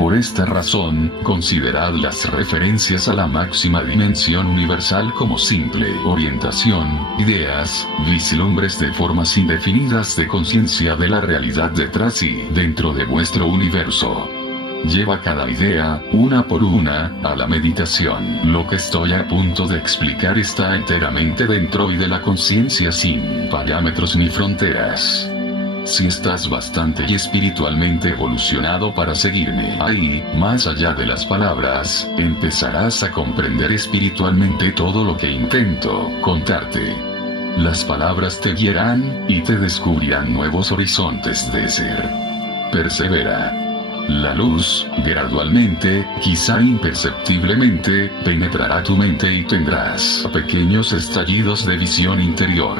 Por esta razón, considerad las referencias a la máxima dimensión universal como simple orientación, ideas, vislumbres de formas indefinidas de conciencia de la realidad detrás y dentro de vuestro universo. Lleva cada idea, una por una, a la meditación. Lo que estoy a punto de explicar está enteramente dentro y de la conciencia sin parámetros ni fronteras. Si estás bastante y espiritualmente evolucionado para seguirme ahí, más allá de las palabras, empezarás a comprender espiritualmente todo lo que intento contarte. Las palabras te guiarán, y te descubrirán nuevos horizontes de ser. Persevera. La luz, gradualmente, quizá imperceptiblemente, penetrará tu mente y tendrás pequeños estallidos de visión interior.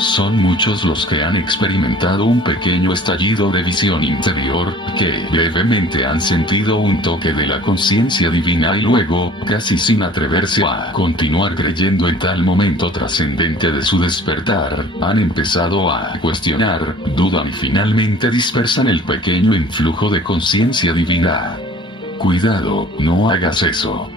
Son muchos los que han experimentado un pequeño estallido de visión interior, que levemente han sentido un toque de la conciencia divina y luego, casi sin atreverse a continuar creyendo en tal momento trascendente de su despertar, han empezado a cuestionar, dudan y finalmente dispersan el pequeño influjo de conciencia divina. Cuidado, no hagas eso.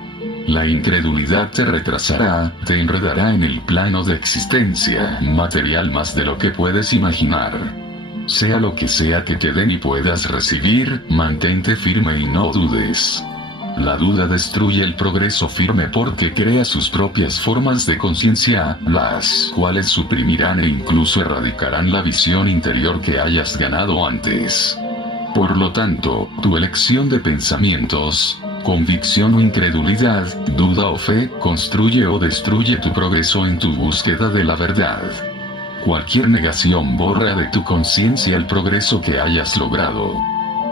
La incredulidad te retrasará, te enredará en el plano de existencia material más de lo que puedes imaginar. Sea lo que sea que te den y puedas recibir, mantente firme y no dudes. La duda destruye el progreso firme porque crea sus propias formas de conciencia, las cuales suprimirán e incluso erradicarán la visión interior que hayas ganado antes. Por lo tanto, tu elección de pensamientos, convicción o incredulidad, duda o fe, construye o destruye tu progreso en tu búsqueda de la verdad. Cualquier negación borra de tu conciencia el progreso que hayas logrado.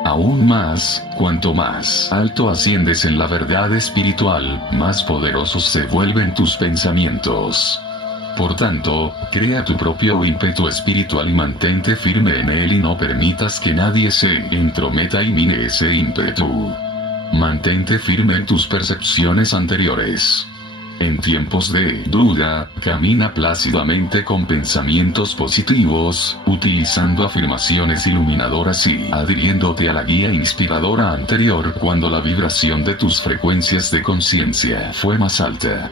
Aún más, cuanto más alto asciendes en la verdad espiritual, más poderosos se vuelven tus pensamientos. Por tanto, crea tu propio ímpetu espiritual y mantente firme en él y no permitas que nadie se entrometa y mine ese ímpetu. Mantente firme en tus percepciones anteriores. En tiempos de duda, camina plácidamente con pensamientos positivos, utilizando afirmaciones iluminadoras y adhiriéndote a la guía inspiradora anterior cuando la vibración de tus frecuencias de conciencia fue más alta.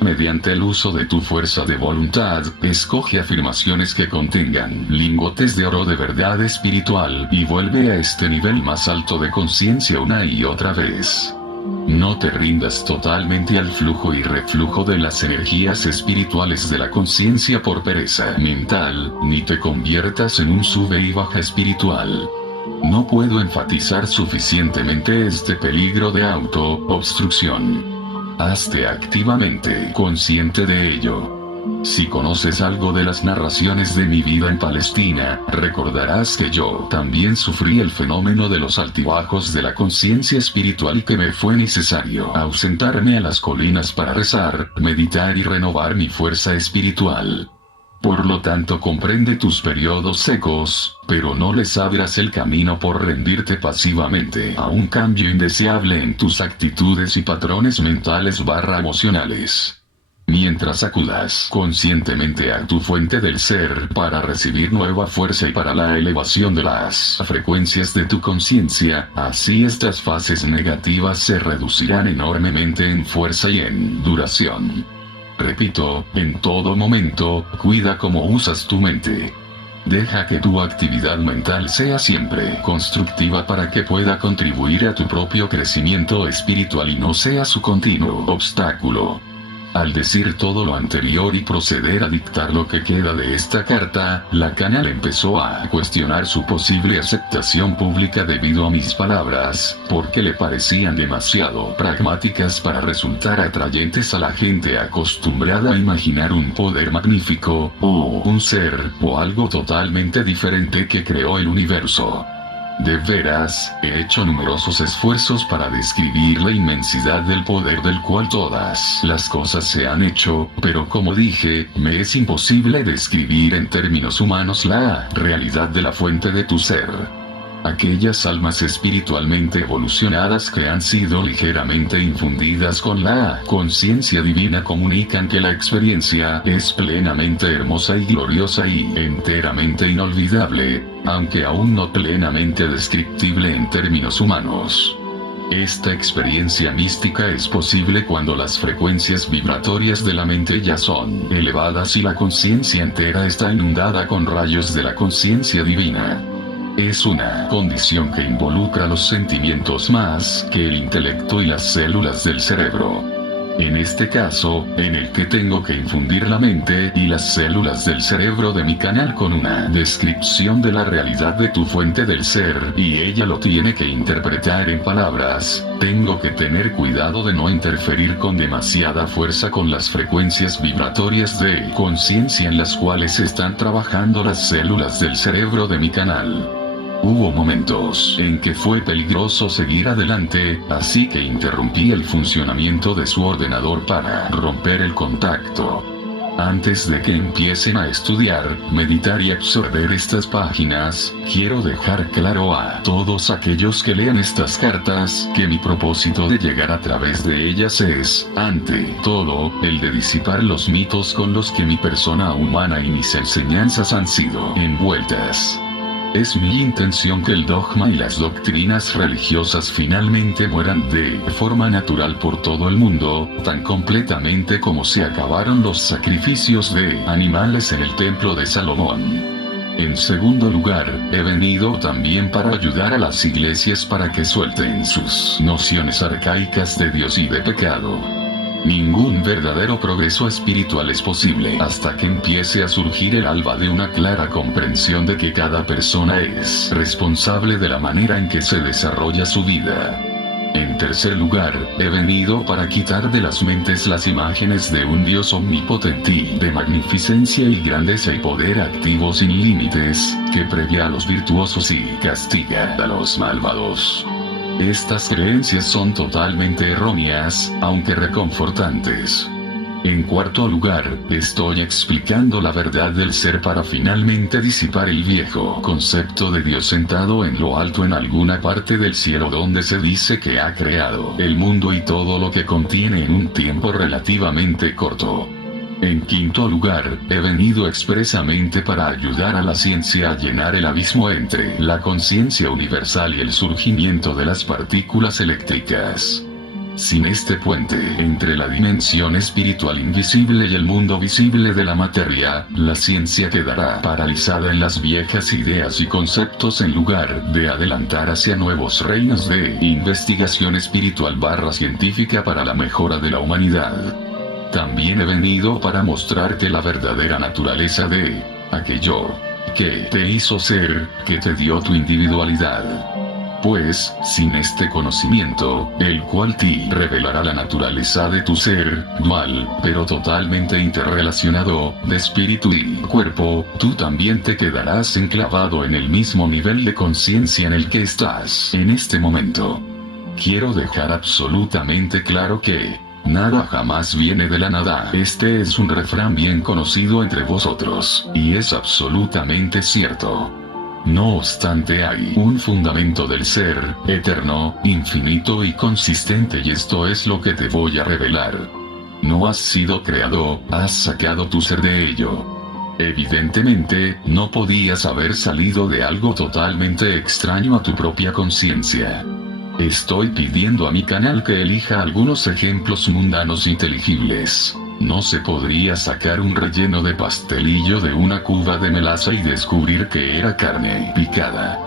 Mediante el uso de tu fuerza de voluntad, escoge afirmaciones que contengan lingotes de oro de verdad espiritual y vuelve a este nivel más alto de conciencia una y otra vez. No te rindas totalmente al flujo y reflujo de las energías espirituales de la conciencia por pereza mental, ni te conviertas en un sube y baja espiritual. No puedo enfatizar suficientemente este peligro de auto-obstrucción. Hazte activamente consciente de ello. Si conoces algo de las narraciones de mi vida en Palestina, recordarás que yo también sufrí el fenómeno de los altibajos de la conciencia espiritual y que me fue necesario ausentarme a las colinas para rezar, meditar y renovar mi fuerza espiritual. Por lo tanto, comprende tus periodos secos, pero no les abras el camino por rendirte pasivamente a un cambio indeseable en tus actitudes y patrones mentales / emocionales. Mientras acudas conscientemente a tu fuente del ser para recibir nueva fuerza y para la elevación de las frecuencias de tu conciencia, así estas fases negativas se reducirán enormemente en fuerza y en duración. Repito, en todo momento, cuida cómo usas tu mente. Deja que tu actividad mental sea siempre constructiva para que pueda contribuir a tu propio crecimiento espiritual y no sea su continuo obstáculo. Al decir todo lo anterior y proceder a dictar lo que queda de esta carta, Lacanal empezó a cuestionar su posible aceptación pública debido a mis palabras, porque le parecían demasiado pragmáticas para resultar atrayentes a la gente acostumbrada a imaginar un poder magnífico, o un ser, o algo totalmente diferente que creó el universo. De veras, he hecho numerosos esfuerzos para describir la inmensidad del poder del cual todas las cosas se han hecho, pero como dije, me es imposible describir en términos humanos la realidad de la fuente de tu ser. Aquellas almas espiritualmente evolucionadas que han sido ligeramente infundidas con la conciencia divina comunican que la experiencia es plenamente hermosa y gloriosa y enteramente inolvidable, aunque aún no plenamente descriptible en términos humanos. Esta experiencia mística es posible cuando las frecuencias vibratorias de la mente ya son elevadas y la conciencia entera está inundada con rayos de la conciencia divina. Es una condición que involucra los sentimientos más que el intelecto y las células del cerebro. En este caso, en el que tengo que infundir la mente y las células del cerebro de mi canal con una descripción de la realidad de tu fuente del ser, y ella lo tiene que interpretar en palabras, tengo que tener cuidado de no interferir con demasiada fuerza con las frecuencias vibratorias de conciencia en las cuales están trabajando las células del cerebro de mi canal. Hubo momentos en que fue peligroso seguir adelante, así que interrumpí el funcionamiento de su ordenador para romper el contacto. Antes de que empiecen a estudiar, meditar y absorber estas páginas, quiero dejar claro a todos aquellos que lean estas cartas, que mi propósito de llegar a través de ellas es, ante todo, el de disipar los mitos con los que mi persona humana y mis enseñanzas han sido envueltas. Es mi intención que el dogma y las doctrinas religiosas finalmente mueran de forma natural por todo el mundo, tan completamente como se acabaron los sacrificios de animales en el templo de Salomón. En segundo lugar, he venido también para ayudar a las iglesias para que suelten sus nociones arcaicas de Dios y de pecado. Ningún verdadero progreso espiritual es posible hasta que empiece a surgir el alba de una clara comprensión de que cada persona es responsable de la manera en que se desarrolla su vida. En tercer lugar, he venido para quitar de las mentes las imágenes de un Dios omnipotente y de magnificencia y grandeza y poder activo sin límites, que premia a los virtuosos y castiga a los malvados. Estas creencias son totalmente erróneas, aunque reconfortantes. En cuarto lugar, estoy explicando la verdad del ser para finalmente disipar el viejo concepto de Dios sentado en lo alto en alguna parte del cielo donde se dice que ha creado el mundo y todo lo que contiene en un tiempo relativamente corto. En quinto lugar, he venido expresamente para ayudar a la ciencia a llenar el abismo entre la conciencia universal y el surgimiento de las partículas eléctricas. Sin este puente entre la dimensión espiritual invisible y el mundo visible de la materia, la ciencia quedará paralizada en las viejas ideas y conceptos en lugar de adelantar hacia nuevos reinos de investigación espiritual científica para la mejora de la humanidad. También he venido para mostrarte la verdadera naturaleza de aquello que te hizo ser, que te dio tu individualidad. Pues, sin este conocimiento, el cual te revelará la naturaleza de tu ser, dual, pero totalmente interrelacionado, de espíritu y cuerpo, tú también te quedarás enclavado en el mismo nivel de conciencia en el que estás en este momento. Quiero dejar absolutamente claro que nada jamás viene de la nada. Este es un refrán bien conocido entre vosotros, y es absolutamente cierto. No obstante, hay un fundamento del ser, eterno, infinito y consistente, y esto es lo que te voy a revelar. No has sido creado, has sacado tu ser de ello. Evidentemente, no podías haber salido de algo totalmente extraño a tu propia conciencia. Estoy pidiendo a mi canal que elija algunos ejemplos mundanos inteligibles. No se podría sacar un relleno de pastelillo de una cuba de melaza y descubrir que era carne picada.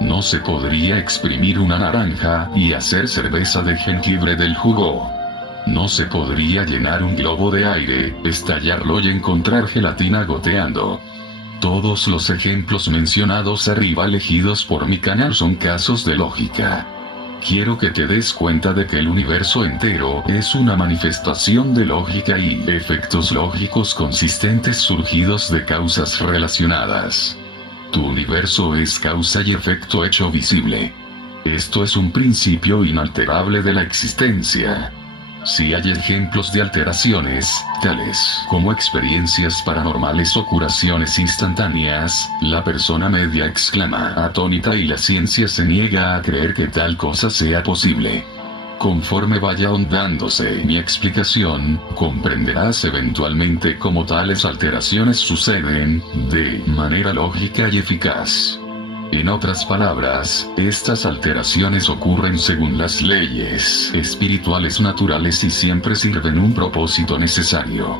No se podría exprimir una naranja y hacer cerveza de jengibre del jugo. No se podría llenar un globo de aire, estallarlo y encontrar gelatina goteando. Todos los ejemplos mencionados arriba elegidos por mi canal son casos de lógica. Quiero que te des cuenta de que el universo entero es una manifestación de lógica y efectos lógicos consistentes surgidos de causas relacionadas. Tu universo es causa y efecto hecho visible. Esto es un principio inalterable de la existencia. Si hay ejemplos de alteraciones, tales como experiencias paranormales o curaciones instantáneas, la persona media exclama atónita y la ciencia se niega a creer que tal cosa sea posible. Conforme vaya ahondándose mi explicación, comprenderás eventualmente cómo tales alteraciones suceden, de manera lógica y eficaz. En otras palabras, estas alteraciones ocurren según las leyes espirituales naturales y siempre sirven un propósito necesario.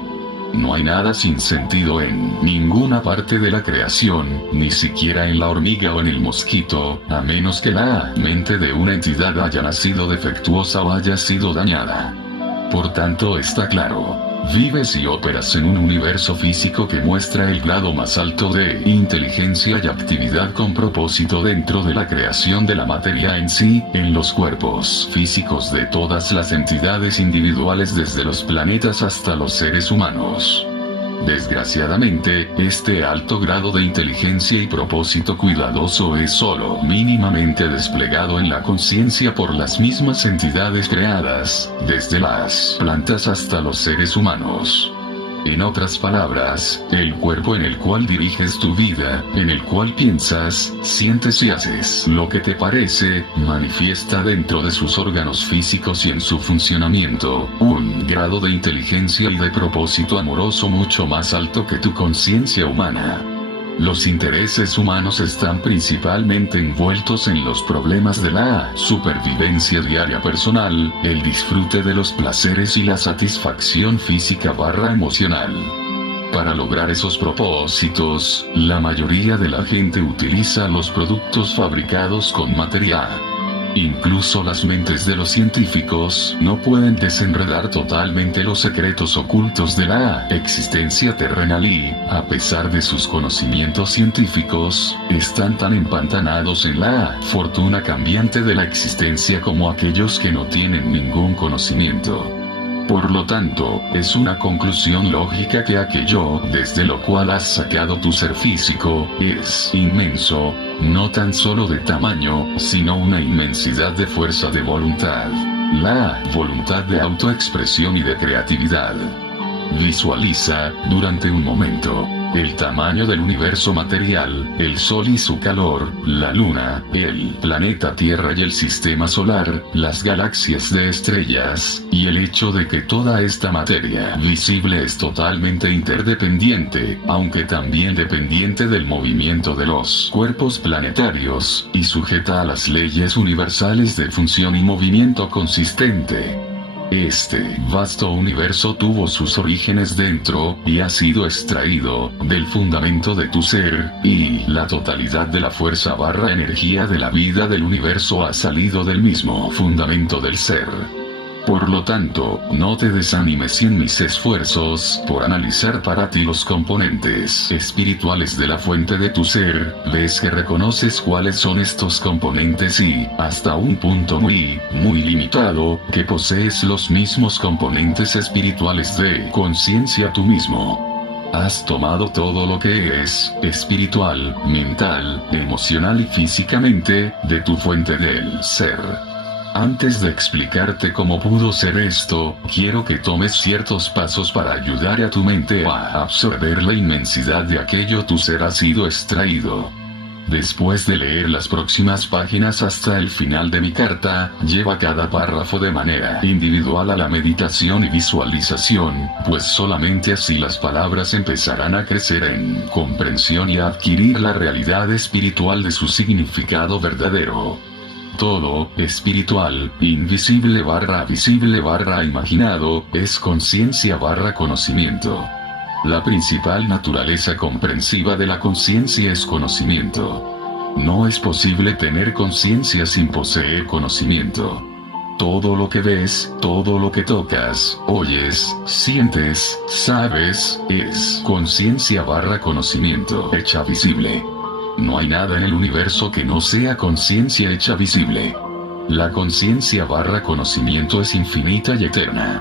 No hay nada sin sentido en ninguna parte de la creación, ni siquiera en la hormiga o en el mosquito, a menos que la mente de una entidad haya nacido defectuosa o haya sido dañada. Por tanto, está claro. Vives y operas en un universo físico que muestra el grado más alto de inteligencia y actividad con propósito dentro de la creación de la materia en sí, en los cuerpos físicos de todas las entidades individuales desde los planetas hasta los seres humanos. Desgraciadamente, este alto grado de inteligencia y propósito cuidadoso es solo mínimamente desplegado en la conciencia por las mismas entidades creadas, desde las plantas hasta los seres humanos. En otras palabras, el cuerpo en el cual diriges tu vida, en el cual piensas, sientes y haces lo que te parece, manifiesta dentro de sus órganos físicos y en su funcionamiento, un grado de inteligencia y de propósito amoroso mucho más alto que tu conciencia humana. Los intereses humanos están principalmente envueltos en los problemas de la supervivencia diaria personal, el disfrute de los placeres y la satisfacción física/emocional. Para lograr esos propósitos, la mayoría de la gente utiliza los productos fabricados con materia. Incluso las mentes de los científicos no pueden desenredar totalmente los secretos ocultos de la existencia terrenal y, a pesar de sus conocimientos científicos, están tan empantanados en la fortuna cambiante de la existencia como aquellos que no tienen ningún conocimiento. Por lo tanto, es una conclusión lógica que aquello, desde lo cual has sacado tu ser físico, es inmenso, no tan solo de tamaño, sino una inmensidad de fuerza de voluntad. La voluntad de autoexpresión y de creatividad. Visualiza, durante un momento, el tamaño del universo material, el Sol y su calor, la Luna, el planeta Tierra y el sistema solar, las galaxias de estrellas, y el hecho de que toda esta materia visible es totalmente interdependiente, aunque también dependiente del movimiento de los cuerpos planetarios, y sujeta a las leyes universales de función y movimiento consistente. Este vasto universo tuvo sus orígenes dentro, y ha sido extraído, del fundamento de tu ser, y la totalidad de la fuerza/energía de la vida del universo ha salido del mismo fundamento del ser. Por lo tanto, no te desanimes en mis esfuerzos por analizar para ti los componentes espirituales de la fuente de tu ser. Ves que reconoces cuáles son estos componentes y, hasta un punto muy limitado, que posees los mismos componentes espirituales de conciencia tú mismo. Has tomado todo lo que es espiritual, mental, emocional y físicamente de tu fuente del ser. Antes de explicarte cómo pudo ser esto, quiero que tomes ciertos pasos para ayudar a tu mente a absorber la inmensidad de aquello tu ser ha sido extraído. Después de leer las próximas páginas hasta el final de mi carta, lleva cada párrafo de manera individual a la meditación y visualización, pues solamente así las palabras empezarán a crecer en comprensión y a adquirir la realidad espiritual de su significado verdadero. Todo, espiritual, invisible/visible/imaginado, es conciencia/conocimiento. La principal naturaleza comprensiva de la conciencia es conocimiento. No es posible tener conciencia sin poseer conocimiento. Todo lo que ves, todo lo que tocas, oyes, sientes, sabes, es conciencia/conocimiento hecha visible. No hay nada en el universo que no sea conciencia hecha visible. La conciencia/conocimiento es infinita y eterna.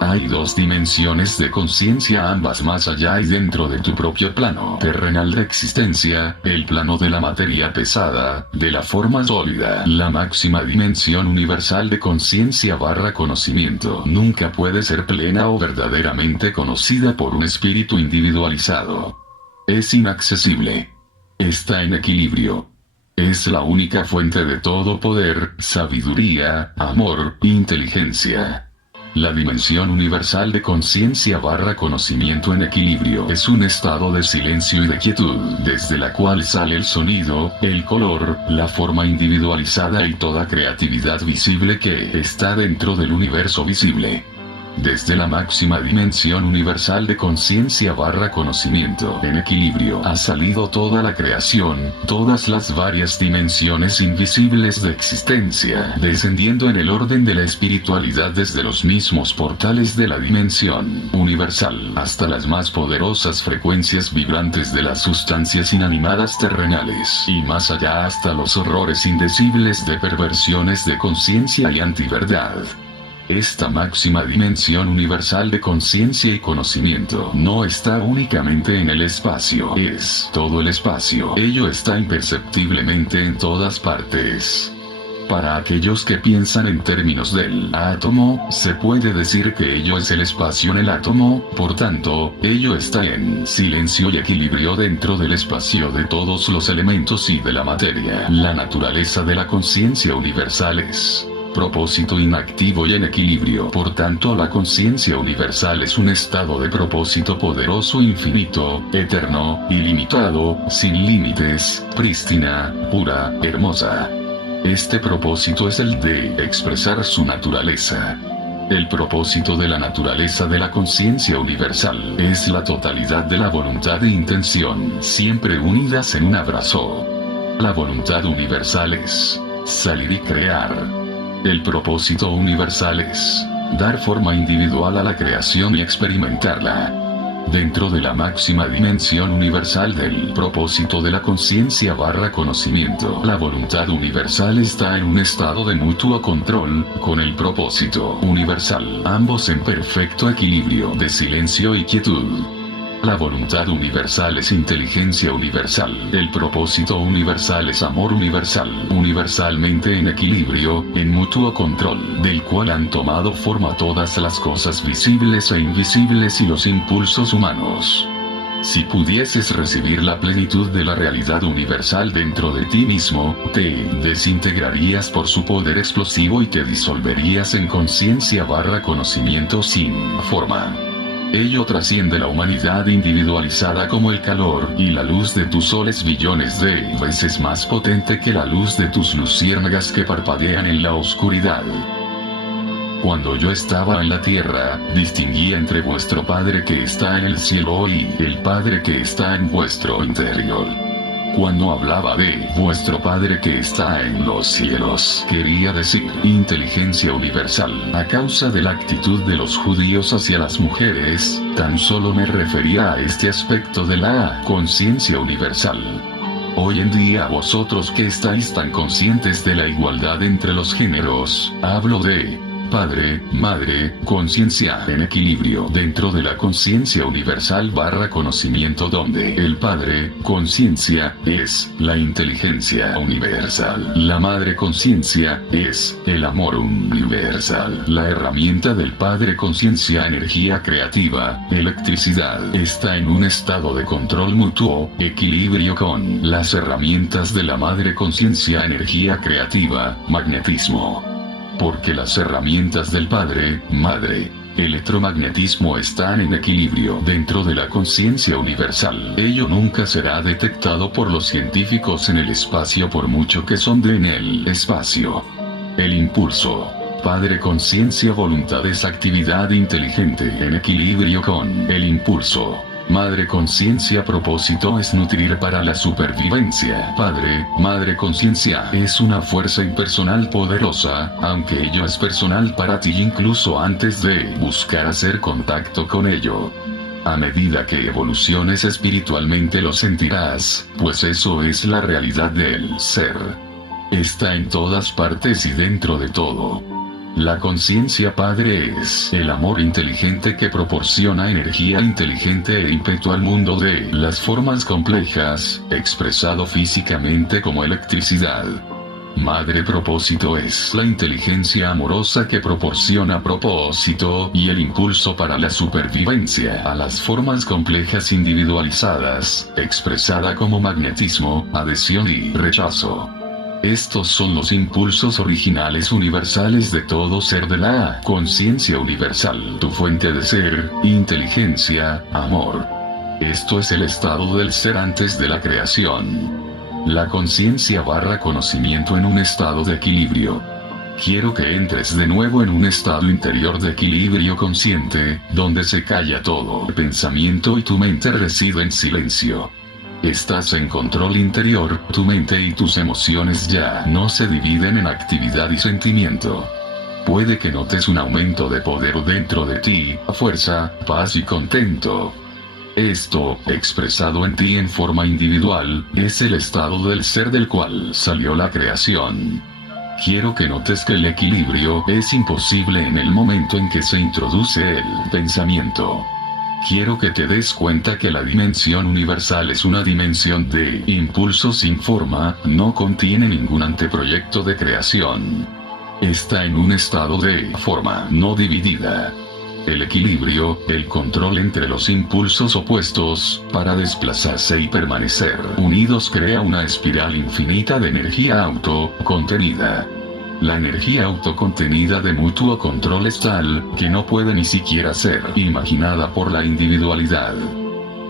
Hay dos dimensiones de conciencia, ambas más allá y dentro de tu propio plano terrenal de existencia, el plano de la materia pesada, de la forma sólida. La máxima dimensión universal de conciencia/conocimiento nunca puede ser plena o verdaderamente conocida por un espíritu individualizado. Es inaccesible. Está en equilibrio. Es la única fuente de todo poder, sabiduría, amor, inteligencia. La dimensión universal de conciencia / conocimiento en equilibrio es un estado de silencio y de quietud, desde la cual sale el sonido, el color, la forma individualizada y toda creatividad visible que está dentro del universo visible. Desde la máxima dimensión universal de conciencia / conocimiento en equilibrio ha salido toda la creación, todas las varias dimensiones invisibles de existencia, descendiendo en el orden de la espiritualidad desde los mismos portales de la dimensión universal hasta las más poderosas frecuencias vibrantes de las sustancias inanimadas terrenales, y más allá hasta los horrores indecibles de perversiones de conciencia y antiverdad. Esta máxima dimensión universal de conciencia y conocimiento no está únicamente en el espacio, es todo el espacio. Ello está imperceptiblemente en todas partes. Para aquellos que piensan en términos del átomo, se puede decir que ello es el espacio en el átomo, por tanto, ello está en silencio y equilibrio dentro del espacio de todos los elementos y de la materia. La naturaleza de la conciencia universal es propósito inactivo y en equilibrio. Por tanto, la conciencia universal es un estado de propósito poderoso, infinito, eterno, ilimitado, sin límites, prístina, pura, hermosa. Este propósito es el de expresar su naturaleza. El propósito de la naturaleza de la conciencia universal es la totalidad de la voluntad e intención, siempre unidas en un abrazo. La voluntad universal es salir y crear. El propósito universal es dar forma individual a la creación y experimentarla. Dentro de la máxima dimensión universal del propósito de la conciencia / conocimiento, la voluntad universal está en un estado de mutuo control con el propósito universal, ambos en perfecto equilibrio de silencio y quietud. La voluntad universal es inteligencia universal, el propósito universal es amor universal, universalmente en equilibrio, en mutuo control, del cual han tomado forma todas las cosas visibles e invisibles y los impulsos humanos. Si pudieses recibir la plenitud de la realidad universal dentro de ti mismo, te desintegrarías por su poder explosivo y te disolverías en conciencia / conocimiento sin forma. Ello trasciende la humanidad individualizada como el calor, y la luz de tu sol es billones de veces más potente que la luz de tus luciérnagas que parpadean en la oscuridad. Cuando yo estaba en la tierra, distinguía entre vuestro Padre que está en el cielo y el Padre que está en vuestro interior. Cuando hablaba de vuestro Padre que está en los cielos, quería decir inteligencia universal. A causa de la actitud de los judíos hacia las mujeres, tan solo me refería a este aspecto de la conciencia universal. Hoy en día vosotros que estáis tan conscientes de la igualdad entre los géneros, hablo de Padre, Madre, conciencia en equilibrio dentro de la conciencia universal / conocimiento donde el Padre, conciencia, es la inteligencia universal. La Madre conciencia es el amor universal. La herramienta del Padre conciencia energía creativa, electricidad, está en un estado de control mutuo, equilibrio con las herramientas de la Madre conciencia energía creativa, magnetismo. Porque las herramientas del Padre, Madre, electromagnetismo están en equilibrio dentro de la conciencia universal. Ello nunca será detectado por los científicos en el espacio por mucho que sonden el espacio. El impulso. Padre conciencia voluntad es actividad inteligente en equilibrio con el impulso. Madre conciencia propósito es nutrir para la supervivencia. Padre, Madre conciencia es una fuerza impersonal poderosa, aunque ello es personal para ti incluso antes de buscar hacer contacto con ello. A medida que evoluciones espiritualmente lo sentirás, pues eso es la realidad del ser. Está en todas partes y dentro de todo. La conciencia Padre es el amor inteligente que proporciona energía inteligente e ímpetu al mundo de las formas complejas, expresado físicamente como electricidad. Madre propósito es la inteligencia amorosa que proporciona propósito y el impulso para la supervivencia a las formas complejas individualizadas, expresada como magnetismo, adhesión y rechazo. Estos son los impulsos originales universales de todo ser de la conciencia universal, tu fuente de ser, inteligencia, amor. Esto es el estado del ser antes de la creación. La conciencia barra conocimiento en un estado de equilibrio. Quiero que entres de nuevo en un estado interior de equilibrio consciente, donde se calla todo el pensamiento y tu mente reside en silencio. Estás en control interior, tu mente y tus emociones ya no se dividen en actividad y sentimiento. Puede que notes un aumento de poder dentro de ti, fuerza, paz y contento. Esto, expresado en ti en forma individual, es el estado del ser del cual salió la creación. Quiero que notes que el equilibrio es imposible en el momento en que se introduce el pensamiento. Quiero que te des cuenta que la dimensión universal es una dimensión de impulso sin forma, no contiene ningún anteproyecto de creación. Está en un estado de forma no dividida. El equilibrio, el control entre los impulsos opuestos, para desplazarse y permanecer unidos crea una espiral infinita de energía autocontenida. La energía autocontenida de mutuo control es tal, que no puede ni siquiera ser imaginada por la individualidad.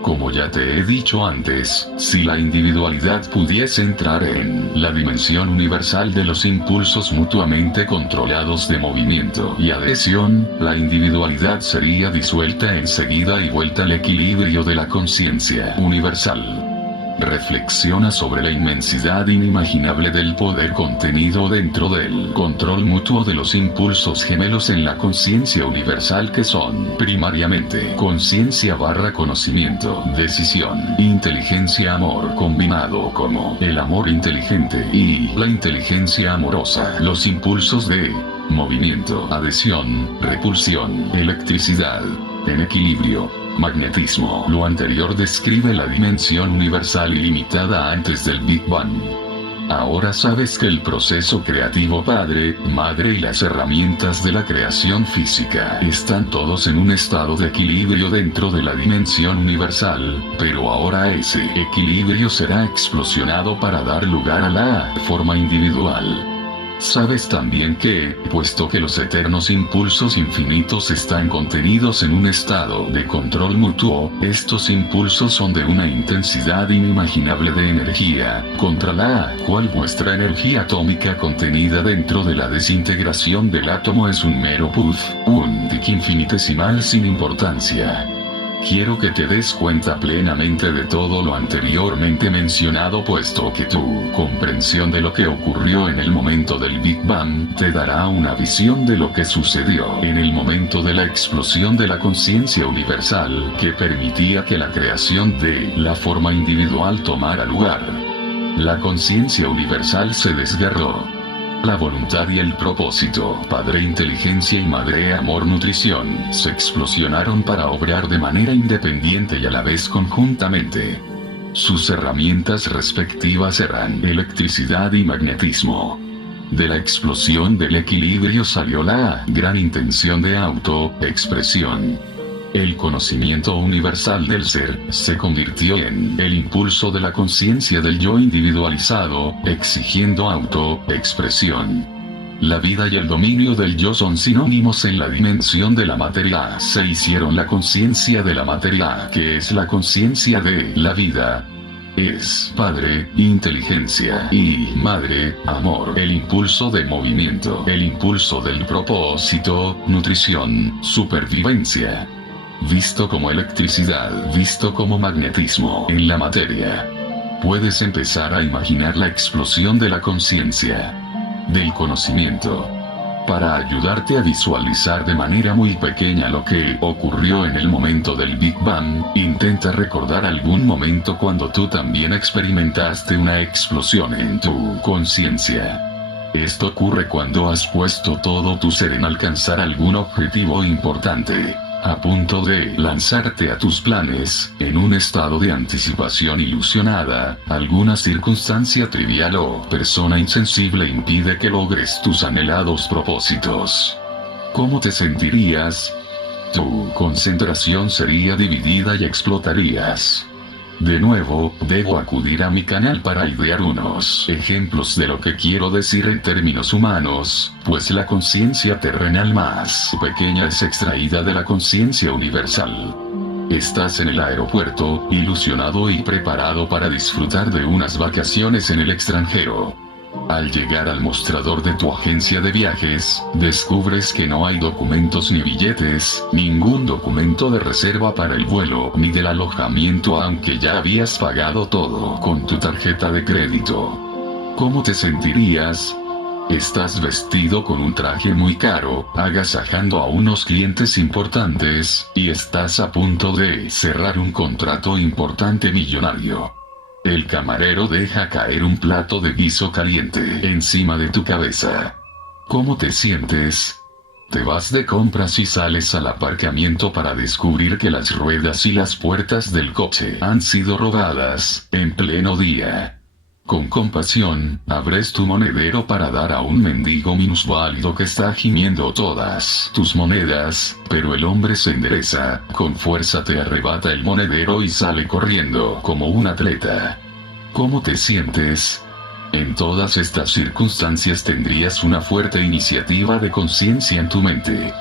Como ya te he dicho antes, si la individualidad pudiese entrar en la dimensión universal de los impulsos mutuamente controlados de movimiento y adhesión, la individualidad sería disuelta enseguida y vuelta al equilibrio de la conciencia universal. Reflexiona sobre la inmensidad inimaginable del poder contenido dentro del control mutuo de los impulsos gemelos en la conciencia universal que son, primariamente, conciencia barra conocimiento, decisión, inteligencia amor combinado como el amor inteligente y la inteligencia amorosa, los impulsos de movimiento, adhesión, repulsión, electricidad, en equilibrio. Magnetismo. Lo anterior describe la dimensión universal ilimitada antes del Big Bang. Ahora sabes que el proceso creativo padre, madre y las herramientas de la creación física están todos en un estado de equilibrio dentro de la dimensión universal, pero ahora ese equilibrio será explosionado para dar lugar a la forma individual. Sabes también que, puesto que los eternos impulsos infinitos están contenidos en un estado de control mutuo, estos impulsos son de una intensidad inimaginable de energía, contra la cual vuestra energía atómica contenida dentro de la desintegración del átomo es un mero puff, un tic infinitesimal sin importancia. Quiero que te des cuenta plenamente de todo lo anteriormente mencionado, puesto que tu comprensión de lo que ocurrió en el momento del Big Bang te dará una visión de lo que sucedió en el momento de la explosión de la conciencia universal que permitía que la creación de la forma individual tomara lugar. La conciencia universal se desgarró. La voluntad y el propósito, Padre Inteligencia y Madre Amor Nutrición, se explosionaron para obrar de manera independiente y a la vez conjuntamente. Sus herramientas respectivas eran electricidad y magnetismo. De la explosión del equilibrio salió la gran intención de autoexpresión. El conocimiento universal del ser se convirtió en el impulso de la conciencia del yo individualizado, exigiendo autoexpresión. La vida y el dominio del yo son sinónimos en la dimensión de la materia. Se hicieron la conciencia de la materia, que es la conciencia de la vida. Es Padre, inteligencia, y Madre, amor, el impulso de movimiento, el impulso del propósito, nutrición, supervivencia. Visto como electricidad, visto como magnetismo en la materia. Puedes empezar a imaginar la explosión de la conciencia, del conocimiento. Para ayudarte a visualizar de manera muy pequeña lo que ocurrió en el momento del Big Bang, intenta recordar algún momento cuando tú también experimentaste una explosión en tu conciencia. Esto ocurre cuando has puesto todo tu ser en alcanzar algún objetivo importante. A punto de lanzarte a tus planes, en un estado de anticipación ilusionada, alguna circunstancia trivial o persona insensible impide que logres tus anhelados propósitos. ¿Cómo te sentirías? Tu concentración sería dividida y explotarías. De nuevo, debo acudir a mi canal para idear unos ejemplos de lo que quiero decir en términos humanos, pues la conciencia terrenal más pequeña es extraída de la conciencia universal. Estás en el aeropuerto, ilusionado y preparado para disfrutar de unas vacaciones en el extranjero. Al llegar al mostrador de tu agencia de viajes, descubres que no hay documentos ni billetes, ningún documento de reserva para el vuelo ni del alojamiento, aunque ya habías pagado todo con tu tarjeta de crédito. ¿Cómo te sentirías? Estás vestido con un traje muy caro, agasajando a unos clientes importantes, y estás a punto de cerrar un contrato importante millonario. El camarero deja caer un plato de guiso caliente encima de tu cabeza. ¿Cómo te sientes? Te vas de compras y sales al aparcamiento para descubrir que las ruedas y las puertas del coche han sido robadas en pleno día. Con compasión, abres tu monedero para dar a un mendigo minusválido que está gimiendo todas tus monedas, pero el hombre se endereza, con fuerza te arrebata el monedero y sale corriendo como un atleta. ¿Cómo te sientes? En todas estas circunstancias tendrías una fuerte iniciativa de conciencia en tu mente.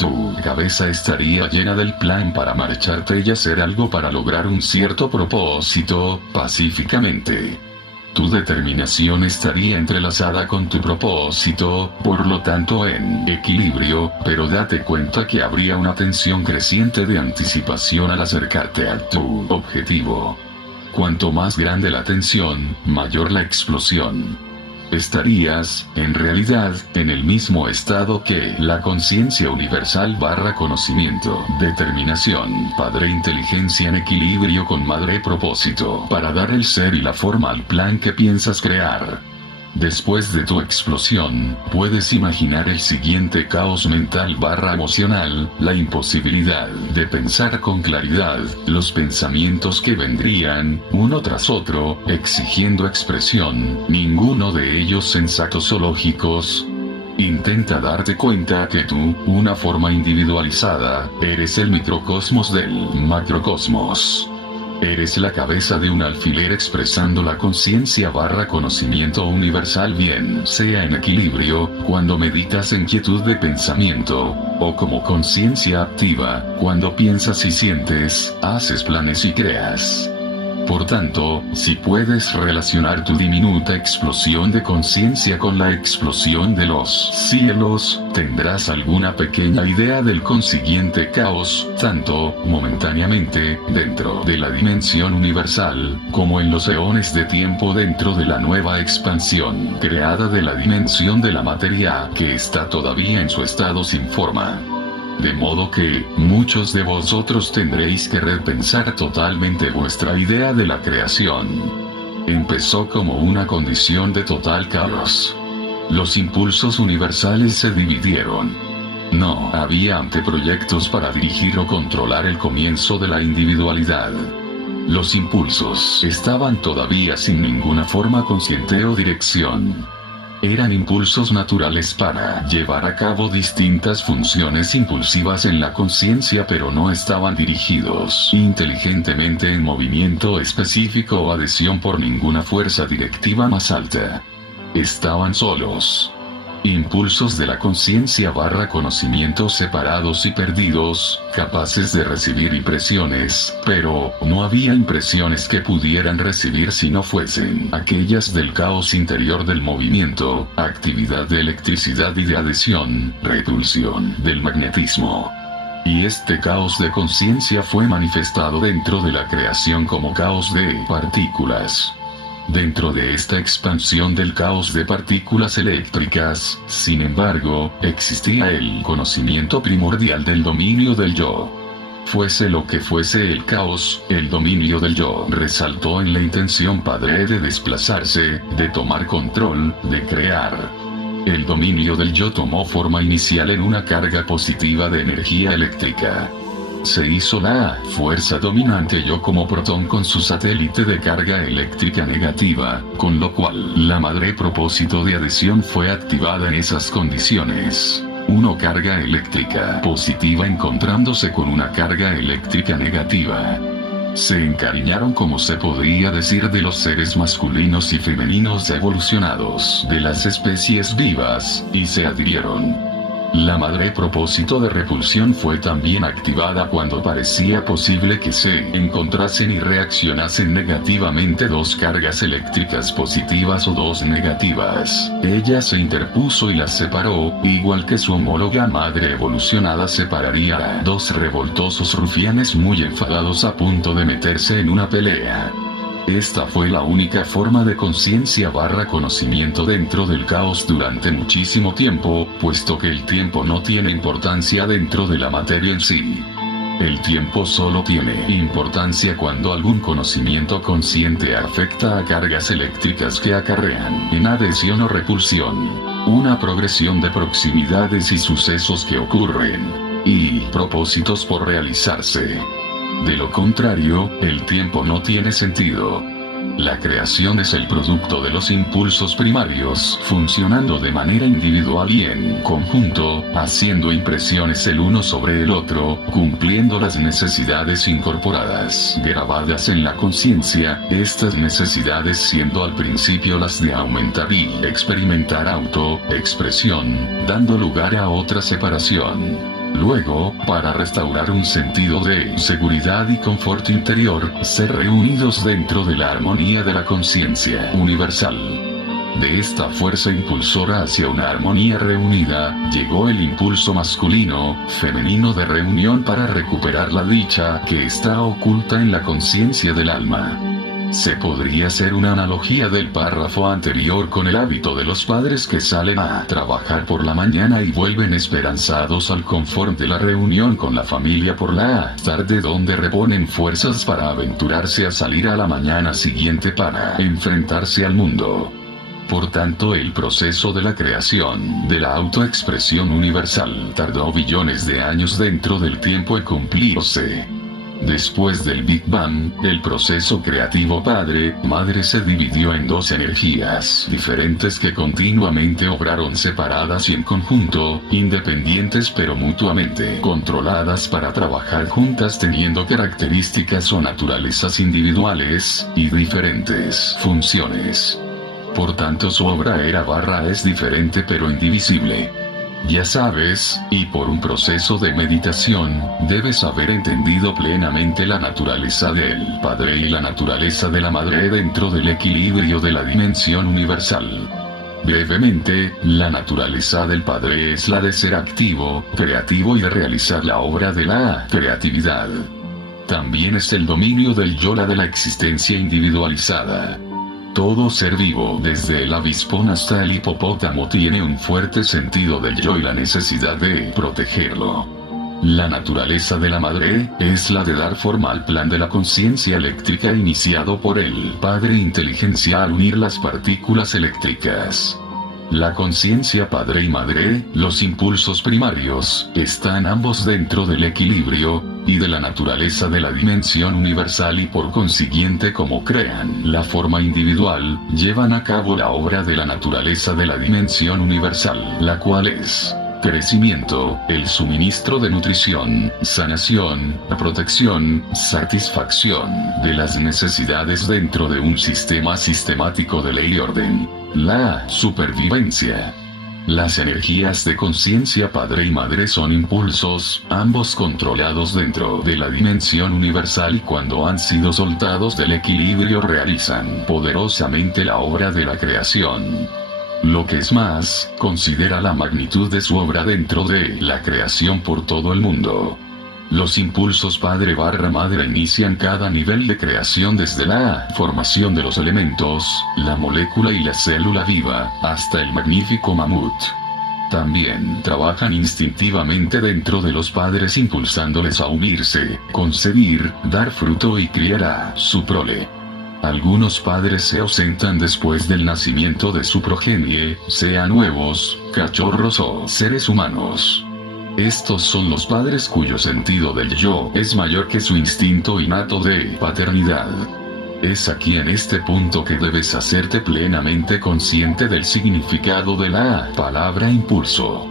Tu cabeza estaría llena del plan para marcharte y hacer algo para lograr un cierto propósito, pacíficamente. Tu determinación estaría entrelazada con tu propósito, por lo tanto en equilibrio, pero date cuenta que habría una tensión creciente de anticipación al acercarte a tu objetivo. Cuanto más grande la tensión, mayor la explosión. Estarías, en realidad, en el mismo estado que la conciencia universal / conocimiento, determinación, padre inteligencia en equilibrio con madre propósito, para dar el ser y la forma al plan que piensas crear. Después de tu explosión, puedes imaginar el siguiente caos mental / emocional, la imposibilidad de pensar con claridad, los pensamientos que vendrían, uno tras otro, exigiendo expresión, ninguno de ellos sensatos o lógicos. Intenta darte cuenta que tú, una forma individualizada, eres el microcosmos del macrocosmos. Eres la cabeza de un alfiler expresando la conciencia / conocimiento universal, bien sea en equilibrio, cuando meditas en quietud de pensamiento, o como conciencia activa, cuando piensas y sientes, haces planes y creas. Por tanto, si puedes relacionar tu diminuta explosión de conciencia con la explosión de los cielos, tendrás alguna pequeña idea del consiguiente caos, tanto, momentáneamente, dentro de la dimensión universal, como en los eones de tiempo dentro de la nueva expansión creada de la dimensión de la materia, que está todavía en su estado sin forma. De modo que, muchos de vosotros tendréis que repensar totalmente vuestra idea de la creación. Empezó como una condición de total caos. Los impulsos universales se dividieron. No había anteproyectos para dirigir o controlar el comienzo de la individualidad. Los impulsos estaban todavía sin ninguna forma consciente o dirección. Eran impulsos naturales para llevar a cabo distintas funciones impulsivas en la conciencia, pero no estaban dirigidos inteligentemente en movimiento específico o adhesión por ninguna fuerza directiva más alta. Estaban solos. Impulsos de la conciencia / conocimiento separados y perdidos, capaces de recibir impresiones, pero no había impresiones que pudieran recibir si no fuesen aquellas del caos interior del movimiento, actividad de electricidad y de adhesión, repulsión del magnetismo. Y este caos de conciencia fue manifestado dentro de la creación como caos de partículas. Dentro de esta expansión del caos de partículas eléctricas, sin embargo, existía el conocimiento primordial del dominio del yo. Fuese lo que fuese el caos, el dominio del yo resaltó en la intención padre de desplazarse, de tomar control, de crear. El dominio del yo tomó forma inicial en una carga positiva de energía eléctrica. Se hizo la fuerza dominante yo como protón con su satélite de carga eléctrica negativa, con lo cual la madre propósito de adhesión fue activada en esas condiciones. Carga eléctrica positiva encontrándose con una carga eléctrica negativa. Se encariñaron, como se podría decir, de los seres masculinos y femeninos evolucionados de las especies vivas, y se adhirieron. La madre propósito de repulsión fue también activada cuando parecía posible que se encontrasen y reaccionasen negativamente dos cargas eléctricas positivas o dos negativas. Ella se interpuso y las separó, igual que su homóloga madre evolucionada separaría a dos revoltosos rufianes muy enfadados a punto de meterse en una pelea. Esta fue la única forma de conciencia / conocimiento dentro del caos durante muchísimo tiempo, puesto que el tiempo no tiene importancia dentro de la materia en sí. El tiempo solo tiene importancia cuando algún conocimiento consciente afecta a cargas eléctricas que acarrean en adhesión o repulsión, una progresión de proximidades y sucesos que ocurren, y propósitos por realizarse. De lo contrario, el tiempo no tiene sentido. La creación es el producto de los impulsos primarios, funcionando de manera individual y en conjunto, haciendo impresiones el uno sobre el otro, cumpliendo las necesidades incorporadas, grabadas en la conciencia, estas necesidades siendo al principio las de aumentar y experimentar autoexpresión, dando lugar a otra separación. Luego, para restaurar un sentido de seguridad y confort interior, ser reunidos dentro de la armonía de la conciencia universal. De esta fuerza impulsora hacia una armonía reunida, llegó el impulso masculino, femenino de reunión para recuperar la dicha que está oculta en la conciencia del alma. Se podría hacer una analogía del párrafo anterior con el hábito de los padres que salen a trabajar por la mañana y vuelven esperanzados al confort de la reunión con la familia por la tarde, donde reponen fuerzas para aventurarse a salir a la mañana siguiente para enfrentarse al mundo. Por tanto, el proceso de la creación de la autoexpresión universal tardó billones de años dentro del tiempo en cumplirse. Después del Big Bang, el proceso creativo padre-madre se dividió en dos energías diferentes que continuamente obraron separadas y en conjunto, independientes pero mutuamente controladas para trabajar juntas, teniendo características o naturalezas individuales y diferentes funciones. Por tanto, su obra era / es diferente pero indivisible. Ya sabes, y por un proceso de meditación, debes haber entendido plenamente la naturaleza del Padre y la naturaleza de la Madre dentro del equilibrio de la dimensión universal. Brevemente, la naturaleza del Padre es la de ser activo, creativo y de realizar la obra de la creatividad. También es el dominio del yo, la de la existencia individualizada. Todo ser vivo, desde el avispón hasta el hipopótamo, tiene un fuerte sentido del yo y la necesidad de protegerlo. La naturaleza de la madre es la de dar forma al plan de la conciencia eléctrica iniciado por el Padre Inteligencia al unir las partículas eléctricas. La conciencia padre y madre, los impulsos primarios, están ambos dentro del equilibrio y de la naturaleza de la dimensión universal, y por consiguiente, como crean la forma individual, llevan a cabo la obra de la naturaleza de la dimensión universal, la cual es crecimiento, el suministro de nutrición, sanación, protección, satisfacción de las necesidades dentro de un sistema sistemático de ley y orden, la supervivencia. Las energías de conciencia padre y madre son impulsos, ambos controlados dentro de la dimensión universal, y cuando han sido soltados del equilibrio realizan poderosamente la obra de la creación. Lo que es más, considera la magnitud de su obra dentro de la creación por todo el mundo. Los impulsos padre/madre inician cada nivel de creación, desde la formación de los elementos, la molécula y la célula viva, hasta el magnífico mamut. También trabajan instintivamente dentro de los padres, impulsándoles a unirse, concebir, dar fruto y criar a su prole. Algunos padres se ausentan después del nacimiento de su progenie, sean huevos, cachorros o seres humanos. Estos son los padres cuyo sentido del yo es mayor que su instinto innato de paternidad. Es aquí, en este punto, que debes hacerte plenamente consciente del significado de la palabra impulso.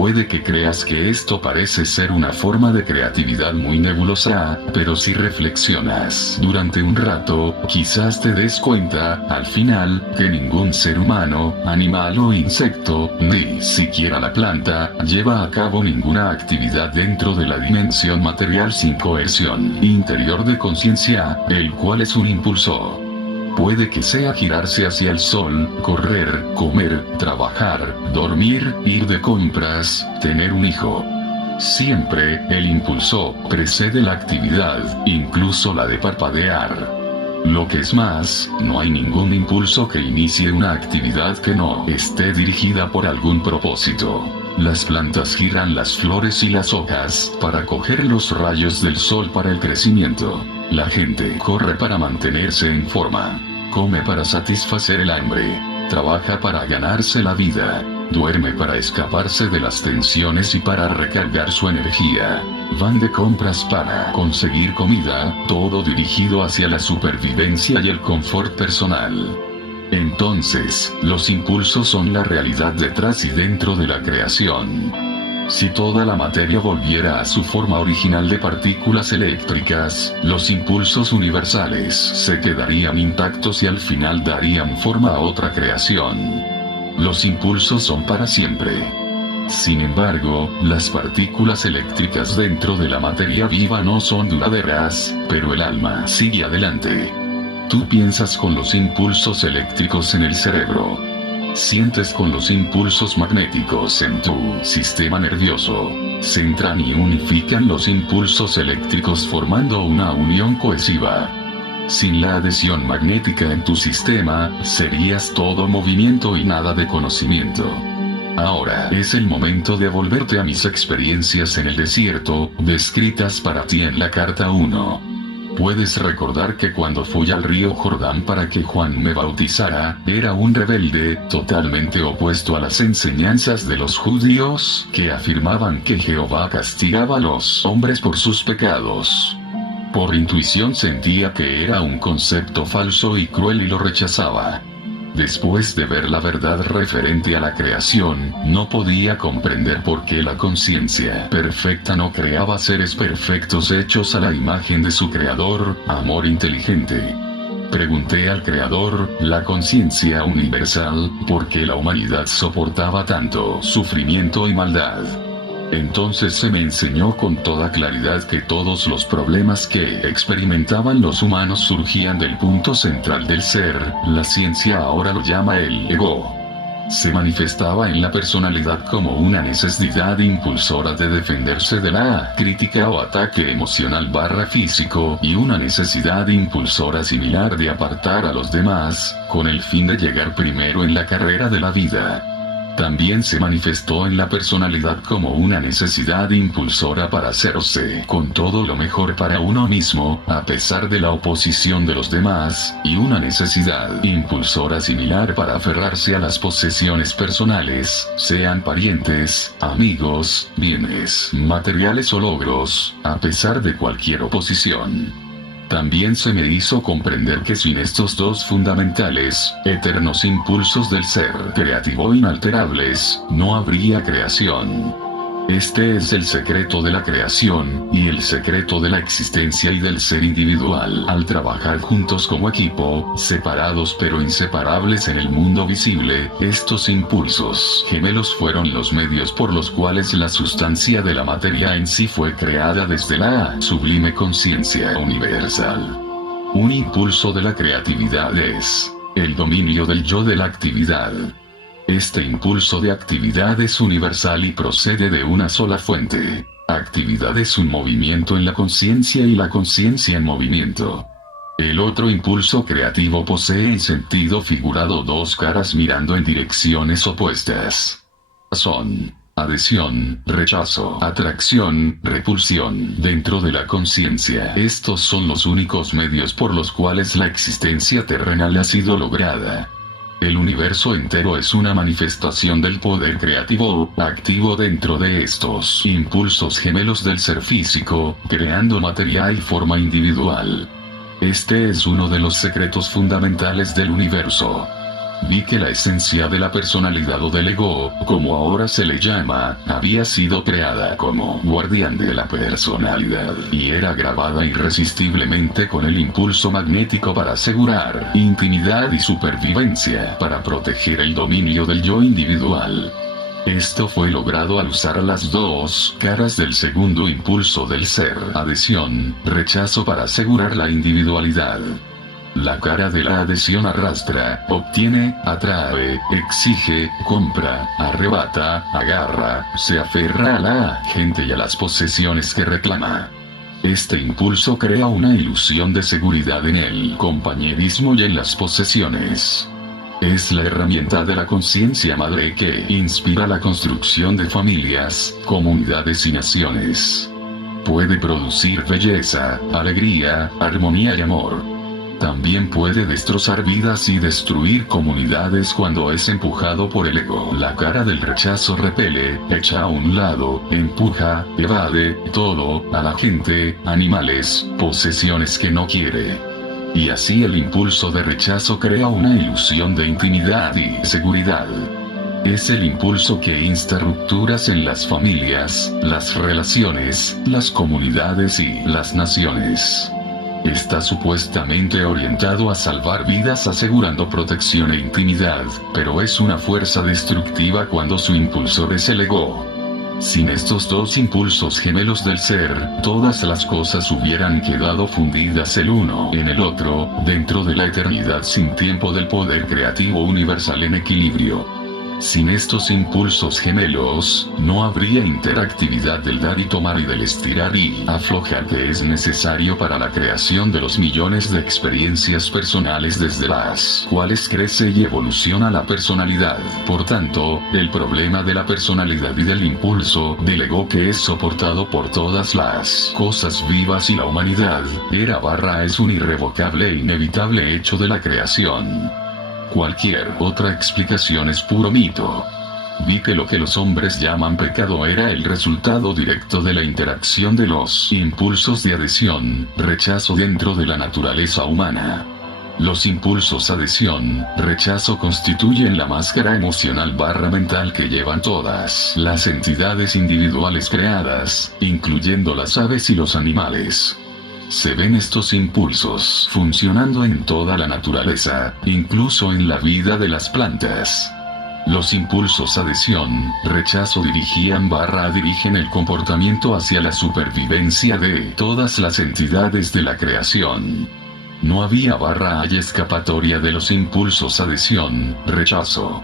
Puede que creas que esto parece ser una forma de creatividad muy nebulosa, pero si reflexionas durante un rato, quizás te des cuenta, al final, que ningún ser humano, animal o insecto, ni siquiera la planta, lleva a cabo ninguna actividad dentro de la dimensión material sin coerción interior de conciencia, el cual es un impulso. Puede que sea girarse hacia el sol, correr, comer, trabajar, dormir, ir de compras, tener un hijo. Siempre, el impulso precede la actividad, incluso la de parpadear. Lo que es más, no hay ningún impulso que inicie una actividad que no esté dirigida por algún propósito. Las plantas giran las flores y las hojas para coger los rayos del sol para el crecimiento. La gente corre para mantenerse en forma. Come para satisfacer el hambre. Trabaja para ganarse la vida. Duerme para escaparse de las tensiones y para recargar su energía. Van de compras para conseguir comida, todo dirigido hacia la supervivencia y el confort personal. Entonces, los impulsos son la realidad detrás y dentro de la creación. Si toda la materia volviera a su forma original de partículas eléctricas, los impulsos universales se quedarían intactos y al final darían forma a otra creación. Los impulsos son para siempre. Sin embargo, las partículas eléctricas dentro de la materia viva no son duraderas, pero el alma sigue adelante. Tú piensas con los impulsos eléctricos en el cerebro. Sientes con los impulsos magnéticos en tu sistema nervioso. Centran y unifican los impulsos eléctricos formando una unión cohesiva. Sin la adhesión magnética en tu sistema, serías todo movimiento y nada de conocimiento. Ahora es el momento de volverte a mis experiencias en el desierto, descritas para ti en la carta 1. Puedes recordar que cuando fui al río Jordán para que Juan me bautizara, era un rebelde, totalmente opuesto a las enseñanzas de los judíos, que afirmaban que Jehová castigaba a los hombres por sus pecados. Por intuición sentía que era un concepto falso y cruel y lo rechazaba. Después de ver la verdad referente a la creación, no podía comprender por qué la conciencia perfecta no creaba seres perfectos hechos a la imagen de su creador, amor inteligente. Pregunté al creador, la conciencia universal, por qué la humanidad soportaba tanto sufrimiento y maldad. Entonces se me enseñó con toda claridad que todos los problemas que experimentaban los humanos surgían del punto central del ser, la ciencia ahora lo llama el ego. Se manifestaba en la personalidad como una necesidad impulsora de defenderse de la crítica o ataque emocional físico y una necesidad impulsora similar de apartar a los demás, con el fin de llegar primero en la carrera de la vida. También se manifestó en la personalidad como una necesidad impulsora para hacerse con todo lo mejor para uno mismo, a pesar de la oposición de los demás, y una necesidad impulsora similar para aferrarse a las posesiones personales, sean parientes, amigos, bienes, materiales o logros, a pesar de cualquier oposición. También se me hizo comprender que sin estos dos fundamentales, eternos impulsos del ser creativo inalterables, no habría creación. Este es el secreto de la creación, y el secreto de la existencia y del ser individual. Al trabajar juntos como equipo, separados pero inseparables en el mundo visible, estos impulsos gemelos fueron los medios por los cuales la sustancia de la materia en sí fue creada desde la sublime conciencia universal. Un impulso de la creatividad es el dominio del yo de la actividad. Este impulso de actividad es universal y procede de una sola fuente. Actividad es un movimiento en la conciencia y la conciencia en movimiento. El otro impulso creativo posee en sentido figurado dos caras mirando en direcciones opuestas. Son adhesión, rechazo, atracción, repulsión. Dentro de la conciencia, estos son los únicos medios por los cuales la existencia terrenal ha sido lograda. El universo entero es una manifestación del poder creativo, activo dentro de estos impulsos gemelos del ser físico, creando materia y forma individual. Este es uno de los secretos fundamentales del universo. Vi que la esencia de la personalidad o del ego, como ahora se le llama, había sido creada como guardián de la personalidad, y era grabada irresistiblemente con el impulso magnético para asegurar intimidad y supervivencia, para proteger el dominio del yo individual. Esto fue logrado al usar las dos caras del segundo impulso del ser, adhesión, rechazo, para asegurar la individualidad. La cara de la adhesión arrastra, obtiene, atrae, exige, compra, arrebata, agarra, se aferra a la gente y a las posesiones que reclama. Este impulso crea una ilusión de seguridad en el compañerismo y en las posesiones. Es la herramienta de la conciencia madre que inspira la construcción de familias, comunidades y naciones. Puede producir belleza, alegría, armonía y amor. También puede destrozar vidas y destruir comunidades cuando es empujado por el ego. La cara del rechazo repele, echa a un lado, empuja, evade todo, a la gente, animales, posesiones que no quiere. Y así el impulso de rechazo crea una ilusión de intimidad y seguridad. Es el impulso que insta rupturas en las familias, las relaciones, las comunidades y las naciones. Está supuestamente orientado a salvar vidas asegurando protección e intimidad, pero es una fuerza destructiva cuando su impulsor es el ego. Sin estos dos impulsos gemelos del ser, todas las cosas hubieran quedado fundidas el uno en el otro, dentro de la eternidad sin tiempo del poder creativo universal en equilibrio. Sin estos impulsos gemelos, no habría interactividad del dar y tomar y del estirar y aflojar que es necesario para la creación de los millones de experiencias personales desde las cuales crece y evoluciona la personalidad. Por tanto, el problema de la personalidad y del impulso del ego que es soportado por todas las cosas vivas y la humanidad, es un irrevocable e inevitable hecho de la creación. Cualquier otra explicación es puro mito. Vi que lo que los hombres llaman pecado era el resultado directo de la interacción de los impulsos de adhesión, rechazo dentro de la naturaleza humana. Los impulsos adhesión, rechazo constituyen la máscara emocional mental que llevan todas las entidades individuales creadas, incluyendo las aves y los animales. Se ven estos impulsos funcionando en toda la naturaleza, incluso en la vida de las plantas. Los impulsos adhesión, rechazo dirigen el comportamiento hacia la supervivencia de todas las entidades de la creación. No había hay escapatoria de los impulsos adhesión, rechazo.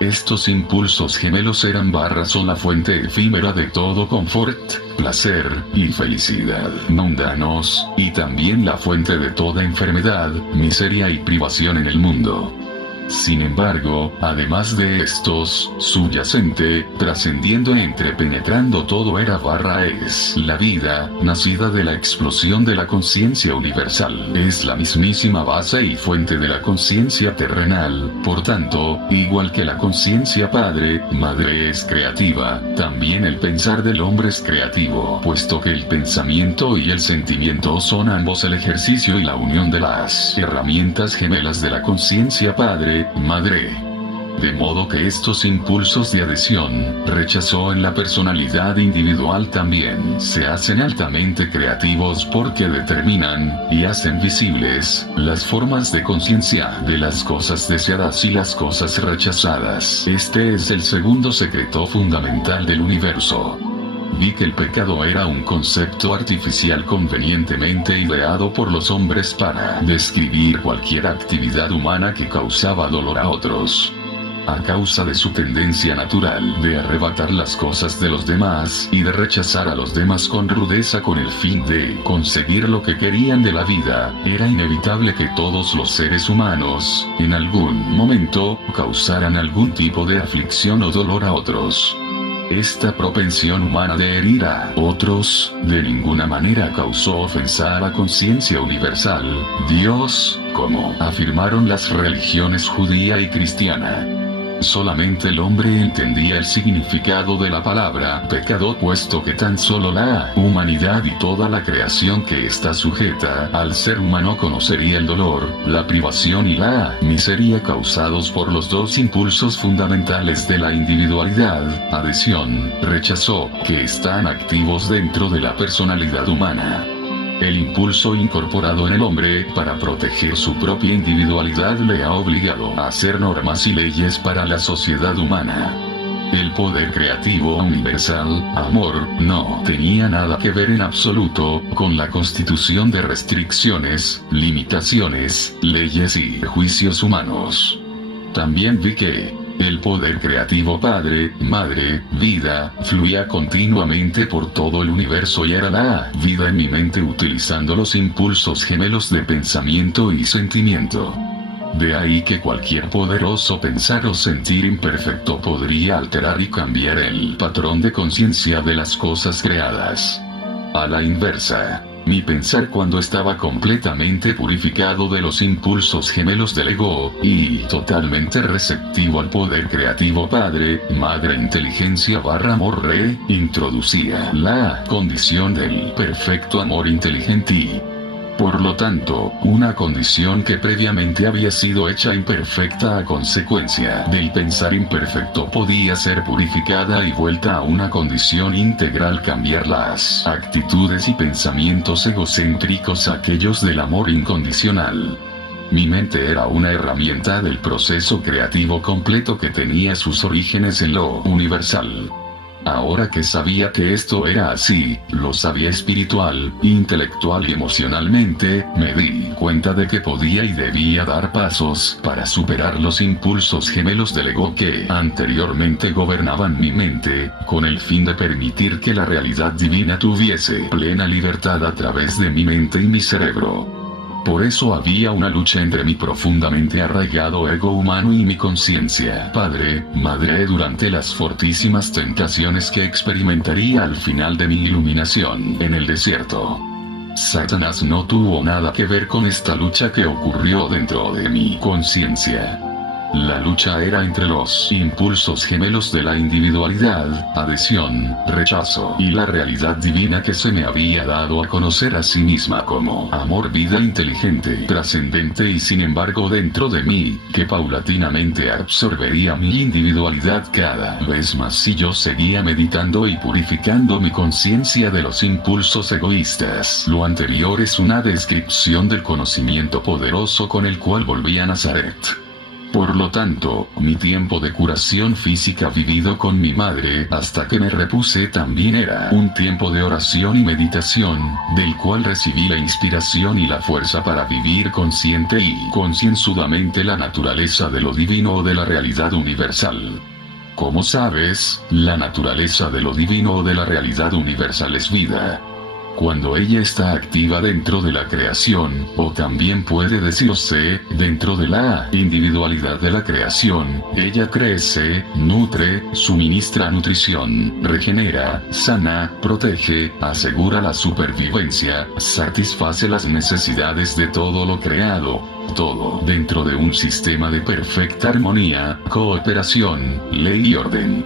Estos impulsos gemelos son la fuente efímera de todo confort, placer y felicidad mundanos, y también la fuente de toda enfermedad, miseria y privación en el mundo. Sin embargo, además de estos, subyacente, trascendiendo penetrando todo es la vida, nacida de la explosión de la conciencia universal. Es la mismísima base y fuente de la conciencia terrenal. Por tanto, igual que la conciencia madre es creativa, también el pensar del hombre es creativo, puesto que el pensamiento y el sentimiento son ambos el ejercicio y la unión de las herramientas gemelas de la conciencia madre. De modo que estos impulsos de adhesión, rechazo en la personalidad individual también se hacen altamente creativos porque determinan, y hacen visibles, las formas de conciencia de las cosas deseadas y las cosas rechazadas. Este es el segundo secreto fundamental del universo. Vi que el pecado era un concepto artificial convenientemente ideado por los hombres para describir cualquier actividad humana que causaba dolor a otros. A causa de su tendencia natural de arrebatar las cosas de los demás y de rechazar a los demás con rudeza con el fin de conseguir lo que querían de la vida, era inevitable que todos los seres humanos, en algún momento, causaran algún tipo de aflicción o dolor a otros. Esta propensión humana de herir a otros, de ninguna manera causó ofensa a la conciencia universal, Dios, como afirmaron las religiones judía y cristiana. Solamente el hombre entendía el significado de la palabra pecado, puesto que tan solo la humanidad y toda la creación que está sujeta al ser humano conocería el dolor, la privación y la miseria causados por los dos impulsos fundamentales de la individualidad, adhesión, rechazo, que están activos dentro de la personalidad humana. El impulso incorporado en el hombre para proteger su propia individualidad le ha obligado a hacer normas y leyes para la sociedad humana. El poder creativo universal, amor, no tenía nada que ver en absoluto con la constitución de restricciones, limitaciones, leyes y juicios humanos. También vi que el poder creativo Padre, Madre, Vida, fluía continuamente por todo el universo y era la vida en mi mente utilizando los impulsos gemelos de pensamiento y sentimiento. De ahí que cualquier poderoso pensar o sentir imperfecto podría alterar y cambiar el patrón de conciencia de las cosas creadas. A la inversa, mi pensar cuando estaba completamente purificado de los impulsos gemelos del ego, y totalmente receptivo al poder creativo Padre, Madre, Inteligencia / Amor introducía la condición del perfecto amor inteligente. Por lo tanto, una condición que previamente había sido hecha imperfecta a consecuencia del pensar imperfecto podía ser purificada y vuelta a una condición integral, cambiar las actitudes y pensamientos egocéntricos a aquellos del amor incondicional. Mi mente era una herramienta del proceso creativo completo que tenía sus orígenes en lo universal. Ahora que sabía que esto era así, lo sabía espiritual, intelectual y emocionalmente, me di cuenta de que podía y debía dar pasos para superar los impulsos gemelos del ego que anteriormente gobernaban mi mente, con el fin de permitir que la realidad divina tuviese plena libertad a través de mi mente y mi cerebro. Por eso había una lucha entre mi profundamente arraigado ego humano y mi conciencia Padre, Madre durante las fortísimas tentaciones que experimentaría al final de mi iluminación en el desierto. Satanás no tuvo nada que ver con esta lucha que ocurrió dentro de mi conciencia. La lucha era entre los impulsos gemelos de la individualidad, adhesión, rechazo y la realidad divina que se me había dado a conocer a sí misma como amor, vida inteligente, trascendente y sin embargo dentro de mí, que paulatinamente absorbería mi individualidad cada vez más si yo seguía meditando y purificando mi conciencia de los impulsos egoístas. Lo anterior es una descripción del conocimiento poderoso con el cual volví a Nazaret. Por lo tanto, mi tiempo de curación física vivido con mi madre hasta que me repuse también era un tiempo de oración y meditación, del cual recibí la inspiración y la fuerza para vivir consciente y concienzudamente la naturaleza de lo divino o de la realidad universal. Como sabes, la naturaleza de lo divino o de la realidad universal es vida. Cuando ella está activa dentro de la creación, o también puede decirse, dentro de la individualidad de la creación, ella crece, nutre, suministra nutrición, regenera, sana, protege, asegura la supervivencia, satisface las necesidades de todo lo creado, todo dentro de un sistema de perfecta armonía, cooperación, ley y orden.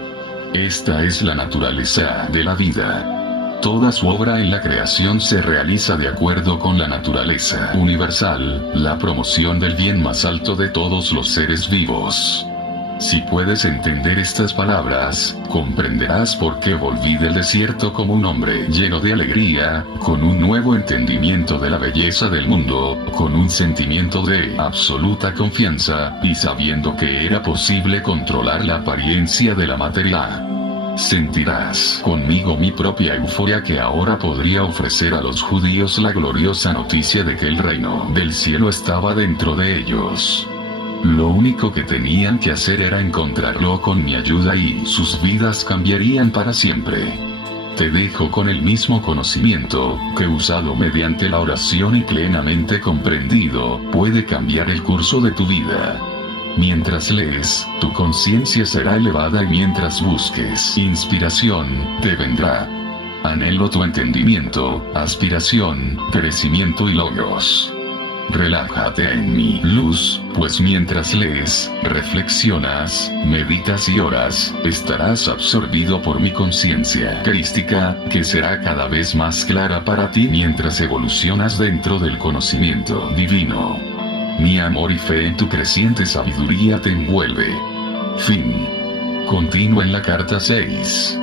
Esta es la naturaleza de la vida. Toda su obra en la creación se realiza de acuerdo con la naturaleza universal, la promoción del bien más alto de todos los seres vivos. Si puedes entender estas palabras, comprenderás por qué volví del desierto como un hombre lleno de alegría, con un nuevo entendimiento de la belleza del mundo, con un sentimiento de absoluta confianza, y sabiendo que era posible controlar la apariencia de la materia. Sentirás conmigo mi propia euforia que ahora podría ofrecer a los judíos la gloriosa noticia de que el reino del cielo estaba dentro de ellos. Lo único que tenían que hacer era encontrarlo con mi ayuda y sus vidas cambiarían para siempre. Te dejo con el mismo conocimiento, que usado mediante la oración y plenamente comprendido, puede cambiar el curso de tu vida. Mientras lees, tu conciencia será elevada y mientras busques inspiración, te vendrá. Anhelo tu entendimiento, aspiración, crecimiento y logros. Relájate en mi luz, pues mientras lees, reflexionas, meditas y oras, estarás absorbido por mi conciencia crística, que será cada vez más clara para ti mientras evolucionas dentro del conocimiento divino. Mi amor y fe en tu creciente sabiduría te envuelve. Fin. Continúa en la carta 6.